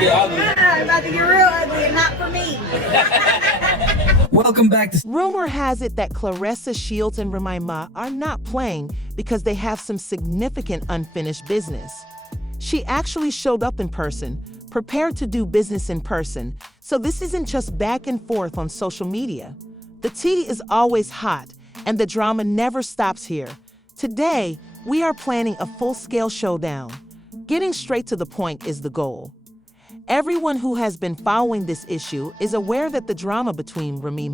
get ugly. It's about to get real ugly and not for me. Welcome back to... Rumor has it that Claressa Shields and Remy are not playing because they have some significant unfinished business. She actually showed up in person, prepared to do business in person, so this isn't just back and forth on social media. The tea is always hot, and the drama never stops here. Today, we are planning a full-scale showdown. Getting straight to the point is the goal. Everyone who has been following this issue is aware that the drama between Remy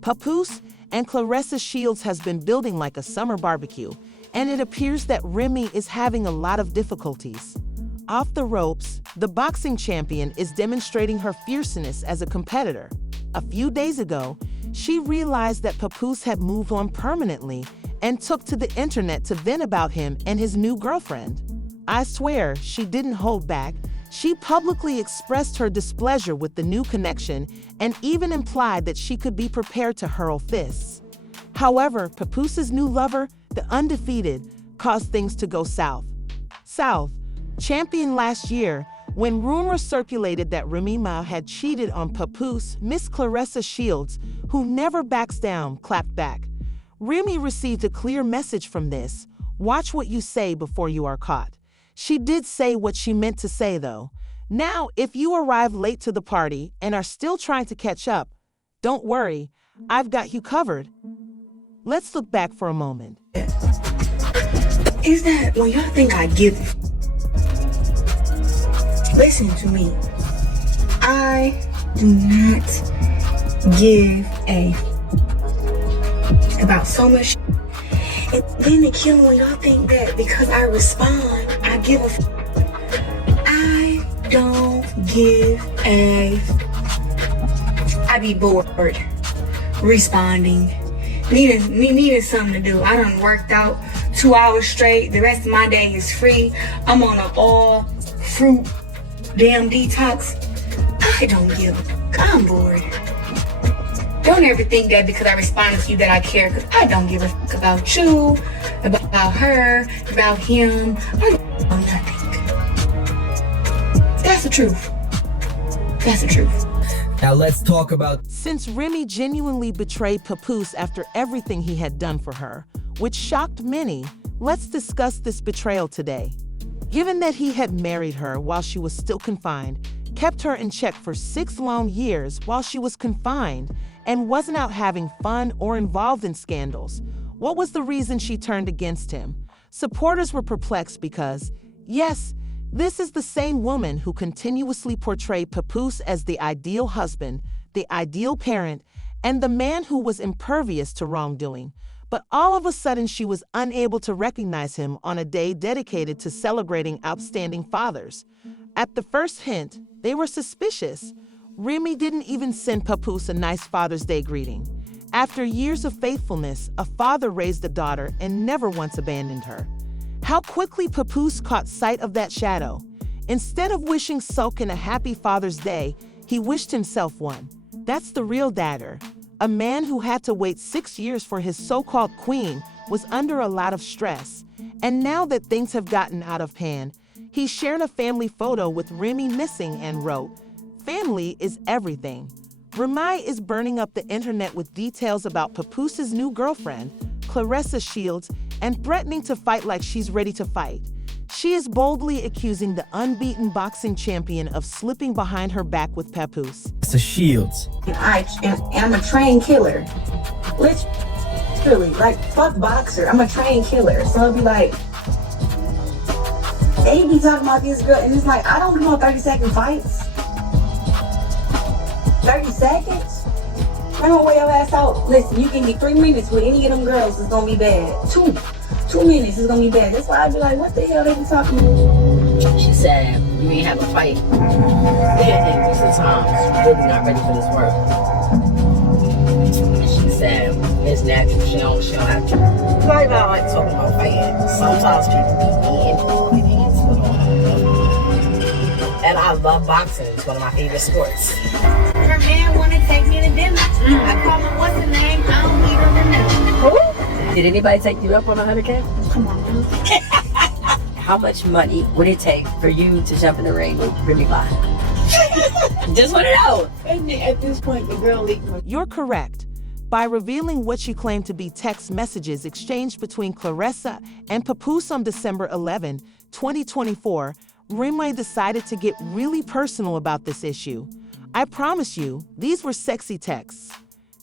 Papoose, and Claressa Shields has been building like a summer barbecue, and it appears that Remy is having a lot of difficulties. Off the ropes, the boxing champion is demonstrating her fierceness as a competitor. A few days ago, she realized that Papoose had moved on permanently and took to the internet to vent about him and his new girlfriend. I swear, she didn't hold back. She publicly expressed her displeasure with the new connection and even implied that she could be prepared to hurl fists. However, Papoose's new lover, the undefeated, caused things to go south. Champion last year, when rumors circulated that Remy had cheated on Papoose, Miss Claressa Shields, who never backs down, clapped back. Remy received a clear message from this. Watch what you say before you are caught. She did say what she meant to say, though. Now, if you arrive late to the party and are still trying to catch up, don't worry, I've got you covered. Let's look back for a moment. Is that when y'all think I give? Listen to me. I do not give a about so much. And then the killing when y'all think that because I respond, I give a I don't give a I be bored responding. Needing something to do. I done worked out 2 hours straight. The rest of my day is free. I'm on an all fruit damn detox. I don't give I'm bored. Don't ever think that because I responded to you that I care, because I don't give a fuck about you, about her, about him. I don't know nothing. That's the truth. That's the truth. Now let's talk about... Since Remy genuinely betrayed Papoose after everything he had done for her, which shocked many, let's discuss this betrayal today. Given that he had married her while she was still confined, kept her in check for 6 long years while she was confined, and wasn't out having fun or involved in scandals, what was the reason she turned against him? Supporters were perplexed because, yes, this is the same woman who continuously portrayed Papoose as the ideal husband, the ideal parent, and the man who was impervious to wrongdoing. But all of a sudden, she was unable to recognize him on a day dedicated to celebrating outstanding fathers. At the first hint, they were suspicious. Remy didn't even send Papoose a nice Father's Day greeting. After years of faithfulness, a father raised a daughter and never once abandoned her. How quickly Papoose caught sight of that shadow. Instead of wishing Sulkin a happy Father's Day, he wished himself one. That's the real dagger. A man who had to wait 6 years for his so-called queen was under a lot of stress. And now that things have gotten out of hand, he shared a family photo with Remy missing and wrote, "Family is everything." Remy is burning up the internet with details about Papoose's new girlfriend, Claressa Shields, and threatening to fight like she's ready to fight. She is boldly accusing the unbeaten boxing champion of slipping behind her back with Papoose. Claressa Shields. I'm a trained killer. Literally, like, fuck boxer. I'm a trained killer. So it'll be like, they be talking about this girl, and it's like, I don't do no 30-second fights. 30 seconds? I'm gonna wear your ass out. Listen, you give me 3 minutes with any of them girls, it's gonna be bad. 2 minutes is gonna be bad. That's why I'd be like, what the hell they be talking about? She said, you ain't have a fight. Yeah, this times. Really not ready for this work. And she said, it's natural. She don't have to. Like, I like talking about fighting. Sometimes people be mean and and I love boxing. It's one of my favorite sports. Her man wanna take me to dinner. I call him, what's his name? I don't need her to know. Who? Did anybody take you up on 100K? Come on, dude. How much money would it take for you to jump in the ring with Remy? Just want to know. And at this point, the girl leaked my... You're correct. By revealing what she claimed to be text messages exchanged between Claressa and Papoose on December 11, 2024, Remy decided to get really personal about this issue. I promise you, these were sexy texts.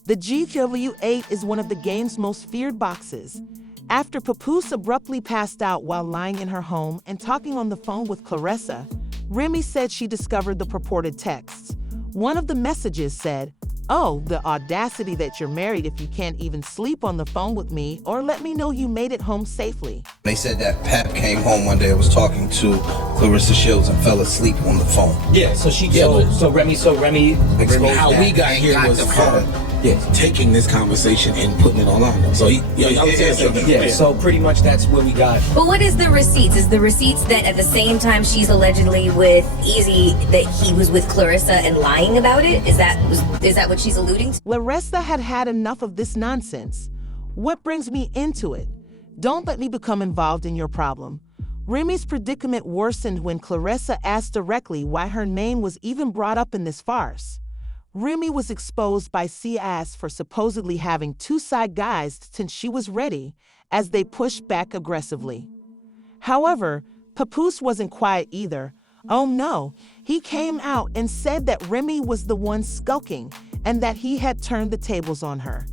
The GW8 is one of the game's most feared boxes. After Papoose abruptly passed out while lying in her home and talking on the phone with Claressa, Remy said she discovered the purported texts. One of the messages said, "Oh, the audacity that you're married if you can't even sleep on the phone with me or let me know you made it home safely." They said that Pap came home one day and was talking to Claressa Shields and fell asleep on the phone. Yeah, so Remy exposed how we got here was her taking this conversation and putting it all on them. So so pretty much that's where we got. But what is the receipts? Is the receipts that at the same time she's allegedly with Easy that he was with Claressa and lying about it? Is that what she's alluding to? Claressa had had enough of this nonsense. What brings me into it? Don't let me become involved in your problem. Remy's predicament worsened when Claressa asked directly why her name was even brought up in this farce. Remy was exposed by CIS for supposedly having two side guys since she was ready, as they pushed back aggressively. However, Papoose wasn't quiet either. Oh no, he came out and said that Remy was the one skulking and that he had turned the tables on her,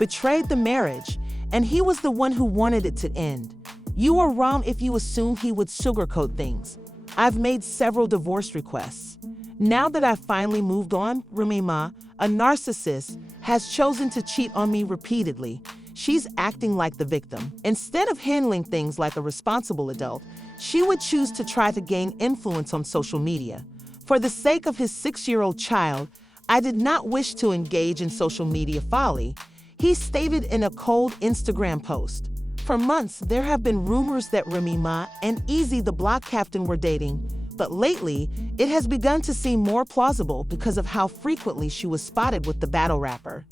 betrayed the marriage, and he was the one who wanted it to end. You are wrong if you assume he would sugarcoat things. I've made several divorce requests. Now that I've finally moved on, Remy Ma, a narcissist, has chosen to cheat on me repeatedly. She's acting like the victim. Instead of handling things like a responsible adult, she would choose to try to gain influence on social media. For the sake of his 6-year-old child, I did not wish to engage in social media folly, he stated in a cold Instagram post. For months, there have been rumors that Remy Ma and Easy the Block Captain were dating, but lately, it has begun to seem more plausible because of how frequently she was spotted with the battle rapper.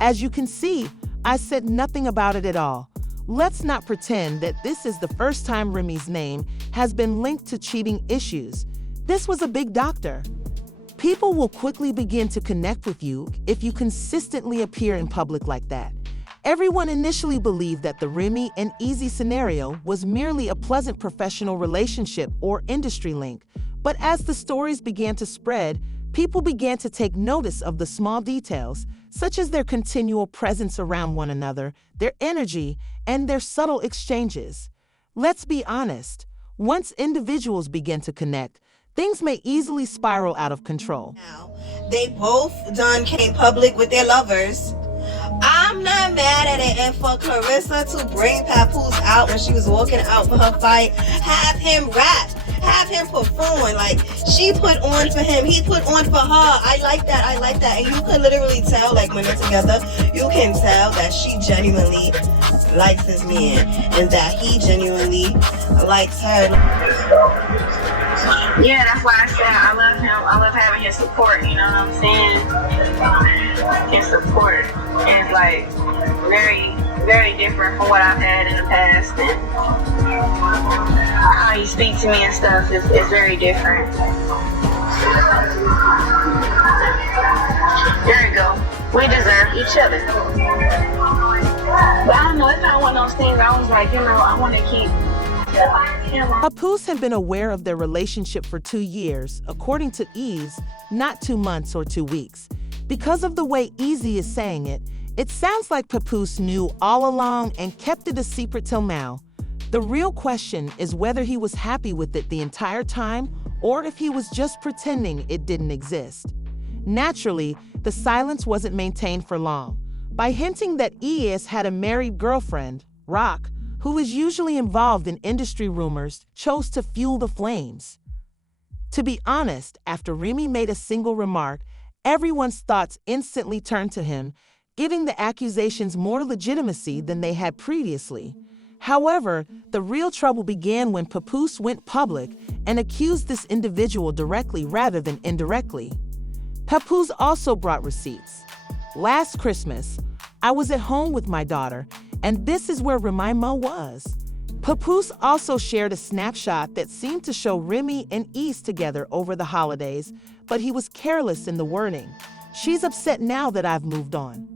As you can see, I said nothing about it at all. Let's not pretend that this is the first time Remy's name has been linked to cheating issues. This was a big doctor. People will quickly begin to connect with you if you consistently appear in public like that. Everyone initially believed that the Remy and Easy scenario was merely a pleasant professional relationship or industry link, but as the stories began to spread, people began to take notice of the small details, such as their continual presence around one another, their energy, and their subtle exchanges. Let's be honest, once individuals begin to connect, things may easily spiral out of control. Now, they both done came public with their lovers. I'm not mad at it, and for Claressa to bring Papoose out when she was walking out for her fight, have him rap, have him perform, like she put on for him, he put on for her. I like that, and you can literally tell, like when they're together, you can tell that she genuinely likes his man, and that he genuinely likes her. Yeah, that's why I said I love him. I love having his support, you know what I'm saying? His support is like very, very different from what I've had in the past, and how he speaks to me and stuff is very different. There you go. We deserve each other. But I don't know, it's not one of those things I was like, you know, I want to keep. Papoose had been aware of their relationship for 2 years, according to Ease, not 2 months or 2 weeks. Because of the way Easy is saying it, it sounds like Papoose knew all along and kept it a secret till now. The real question is whether he was happy with it the entire time or if he was just pretending it didn't exist. Naturally, the silence wasn't maintained for long. By hinting that Ease had a married girlfriend, Rock, who is usually involved in industry rumors, chose to fuel the flames. To be honest, after Remy made a single remark, everyone's thoughts instantly turned to him, giving the accusations more legitimacy than they had previously. However, the real trouble began when Papoose went public and accused this individual directly rather than indirectly. Papoose also brought receipts. Last Christmas, I was at home with my daughter, and this is where Remy Ma was. Papoose also shared a snapshot that seemed to show Remy and Ease together over the holidays, but he was careless in the wording. She's upset now that I've moved on.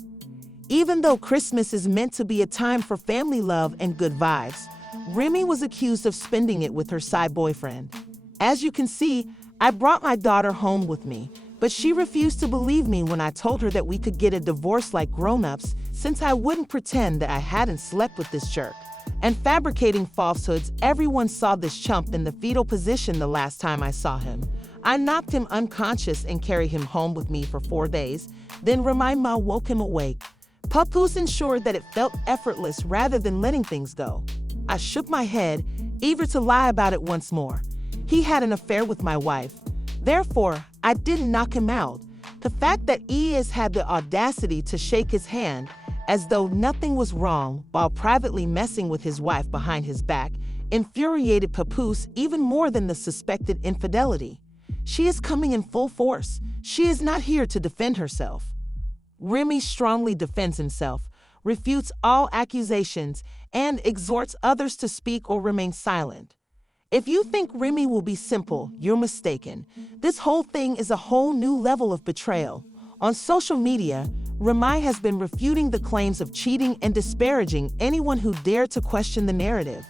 Even though Christmas is meant to be a time for family love and good vibes, Remy was accused of spending it with her side boyfriend. As you can see, I brought my daughter home with me, but she refused to believe me when I told her that we could get a divorce like grown-ups since I wouldn't pretend that I hadn't slept with this jerk. And fabricating falsehoods, everyone saw this chump in the fetal position the last time I saw him. I knocked him unconscious and carried him home with me for 4 days, then Remy woke him awake. Papoose ensured that it felt effortless rather than letting things go. I shook my head, eager to lie about it once more. He had an affair with my wife. Therefore, I didn't knock him out. The fact that Ease had the audacity to shake his hand as though nothing was wrong while privately messing with his wife behind his back infuriated Papoose even more than the suspected infidelity. She is coming in full force. She is not here to defend herself. Remy strongly defends himself, refutes all accusations, and exhorts others to speak or remain silent. If you think Remy will be simple, you're mistaken. This whole thing is a whole new level of betrayal. On social media, Remy has been refuting the claims of cheating and disparaging anyone who dared to question the narrative.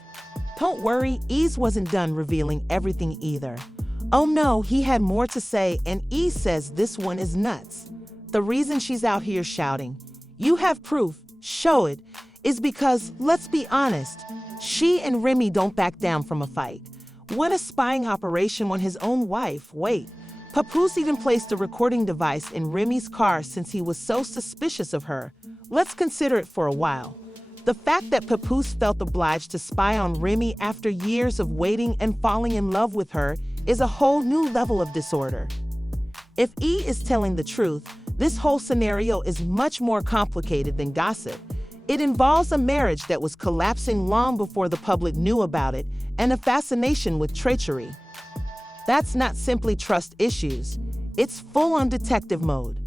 Don't worry, Ease wasn't done revealing everything either. Oh no, he had more to say, and Ease says this one is nuts. The reason she's out here shouting, "You have proof, show it," is because, let's be honest, she and Remy don't back down from a fight. What a spying operation on his own wife. Wait, Papoose even placed a recording device in Remy's car since he was so suspicious of her. Let's consider it for a while. The fact that Papoose felt obliged to spy on Remy after years of waiting and falling in love with her is a whole new level of disorder. If E is telling the truth, this whole scenario is much more complicated than gossip. It involves a marriage that was collapsing long before the public knew about it and a fascination with treachery. That's not simply trust issues. It's full-on detective mode.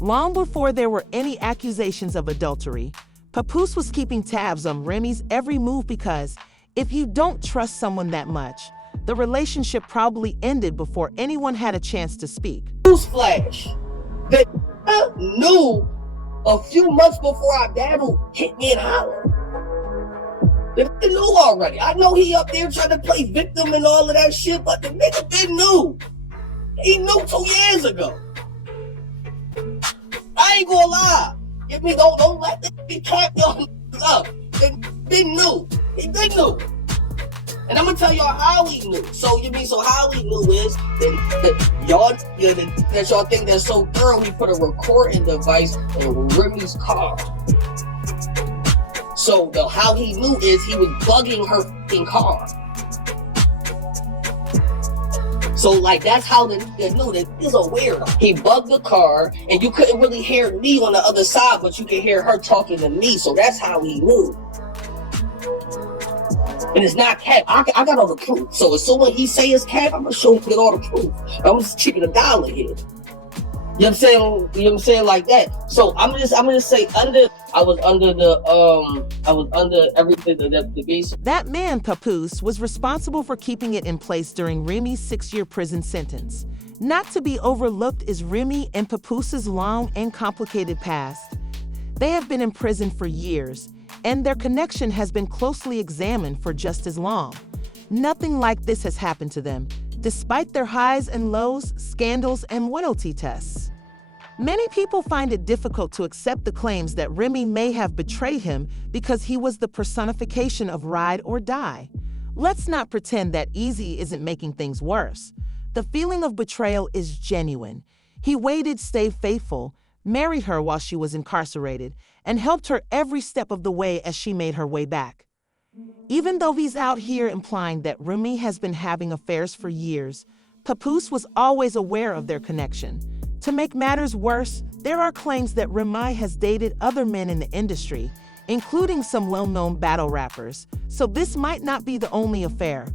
Long before there were any accusations of adultery, Papoose was keeping tabs on Remy's every move because if you don't trust someone that much, the relationship probably ended before anyone had a chance to speak. Newsflash. They knew a few months before our dad hit me and hollered. They knew already. I know he up there trying to play victim and all of that shit, but the nigga been knew. He knew 2 years ago. I ain't gonna lie. Don't let this be capped y'all up. They been knew. He been knew. And I'm gonna tell y'all how he knew. So how he knew is that y'all think that's so thorough, he put a recording device in Remy's car. So how he knew is he was bugging her f***ing car. So that's how the nigga knew that he's a weirdo. He bugged the car, and you couldn't really hear me on the other side, but you could hear her talking to me. So that's how he knew. And it's not cap. I got all the proof. So as soon as he say it's cap, I'm gonna show him get all the proof. I'm just keeping $1 here. You know what I'm saying? Like that. So I'm gonna say I was under everything the basic. That man, Papoose, was responsible for keeping it in place during Remy's 6-year prison sentence. Not to be overlooked is Remy and Papoose's long and complicated past. They have been in prison for years, and their connection has been closely examined for just as long. Nothing like this has happened to them, despite their highs and lows, scandals, and loyalty tests. Many people find it difficult to accept the claims that Remy may have betrayed him because he was the personification of ride or die. Let's not pretend that Easy isn't making things worse. The feeling of betrayal is genuine. He waited, stayed faithful, married her while she was incarcerated, and helped her every step of the way as she made her way back. Even though he's out here implying that Remy has been having affairs for years, Papoose was always aware of their connection. To make matters worse, there are claims that Remy has dated other men in the industry, including some well-known battle rappers, so this might not be the only affair.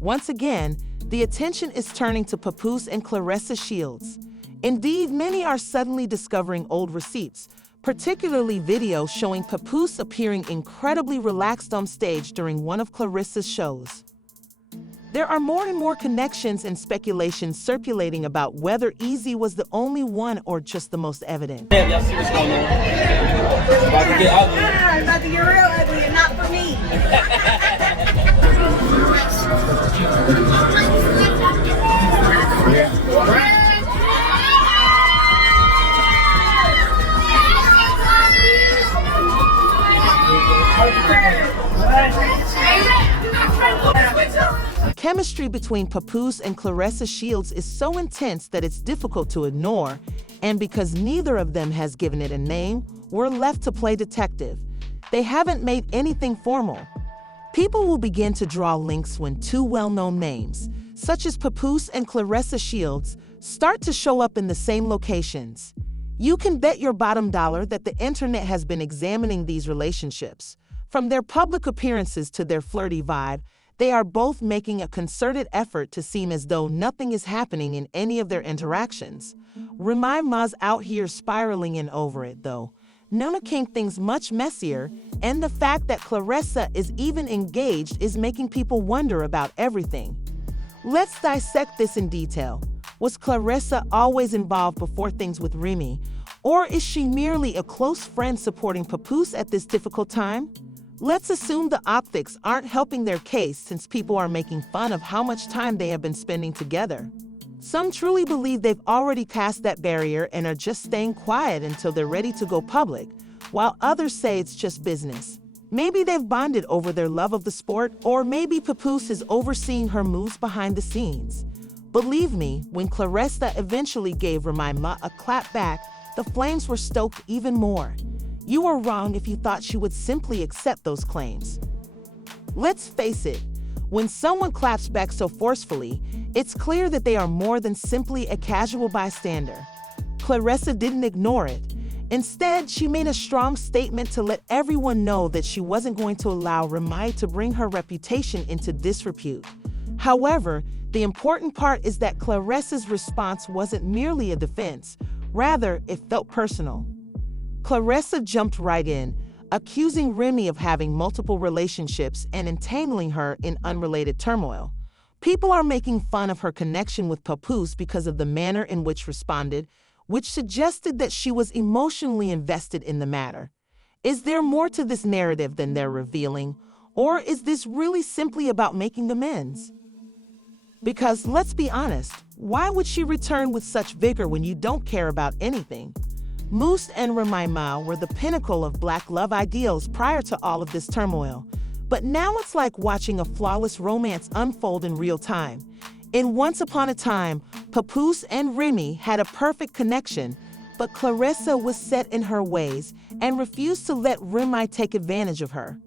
Once again, the attention is turning to Papoose and Claressa Shields. Indeed, many are suddenly discovering old receipts, particularly videos showing Papoose appearing incredibly relaxed on stage during one of Claressa's shows. There are more and more connections and speculations circulating about whether Easy was the only one or just the most evident. Damn, y'all see what's going on? About to get ugly. It's about to get real ugly and not for me. Chemistry between Papoose and Claressa Shields is so intense that it's difficult to ignore, and because neither of them has given it a name, we're left to play detective. They haven't made anything formal. People will begin to draw links when two well-known names, such as Papoose and Claressa Shields, start to show up in the same locations. You can bet your bottom dollar that the internet has been examining these relationships. From their public appearances to their flirty vibe, they are both making a concerted effort to seem as though nothing is happening in any of their interactions. Remy out here spiraling in over it, though. Nona King things much messier, and the fact that Claressa is even engaged is making people wonder about everything. Let's dissect this in detail. Was Claressa always involved before things with Remy, or is she merely a close friend supporting Papoose at this difficult time? Let's assume the optics aren't helping their case since people are making fun of how much time they have been spending together. Some truly believe they've already passed that barrier and are just staying quiet until they're ready to go public, while others say it's just business. Maybe they've bonded over their love of the sport, or maybe Papoose is overseeing her moves behind the scenes. Believe me, when Claressa eventually gave Remy a clap back, the flames were stoked even more. You were wrong if you thought she would simply accept those claims. Let's face it, when someone claps back so forcefully, it's clear that they are more than simply a casual bystander. Claressa didn't ignore it. Instead, she made a strong statement to let everyone know that she wasn't going to allow Remy to bring her reputation into disrepute. However, the important part is that Claressa's response wasn't merely a defense, rather, it felt personal. Claressa jumped right in, accusing Remy of having multiple relationships and entangling her in unrelated turmoil. People are making fun of her connection with Papoose because of the manner in which responded, which suggested that she was emotionally invested in the matter. Is there more to this narrative than they're revealing, or is this really simply about making amends? Because let's be honest, why would she return with such vigor when you don't care about anything? Moose and Remy were the pinnacle of Black love ideals prior to all of this turmoil. But now it's like watching a flawless romance unfold in real time. In Once Upon a Time, Papoose and Remy had a perfect connection, but Claressa was set in her ways and refused to let Remy take advantage of her.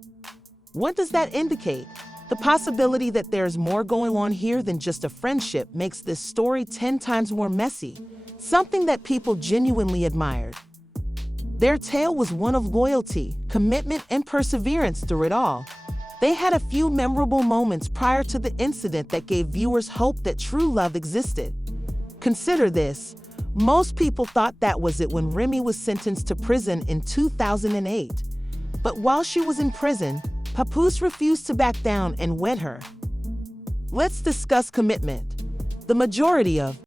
What does that indicate? The possibility that there's more going on here than just a friendship makes this story 10 times more messy, something that people genuinely admired. Their tale was one of loyalty, commitment, and perseverance through it all. They had a few memorable moments prior to the incident that gave viewers hope that true love existed. Consider this. Most people thought that was it when Remy was sentenced to prison in 2008. But while she was in prison, Papoose refused to back down and wed her. Let's discuss commitment. The majority of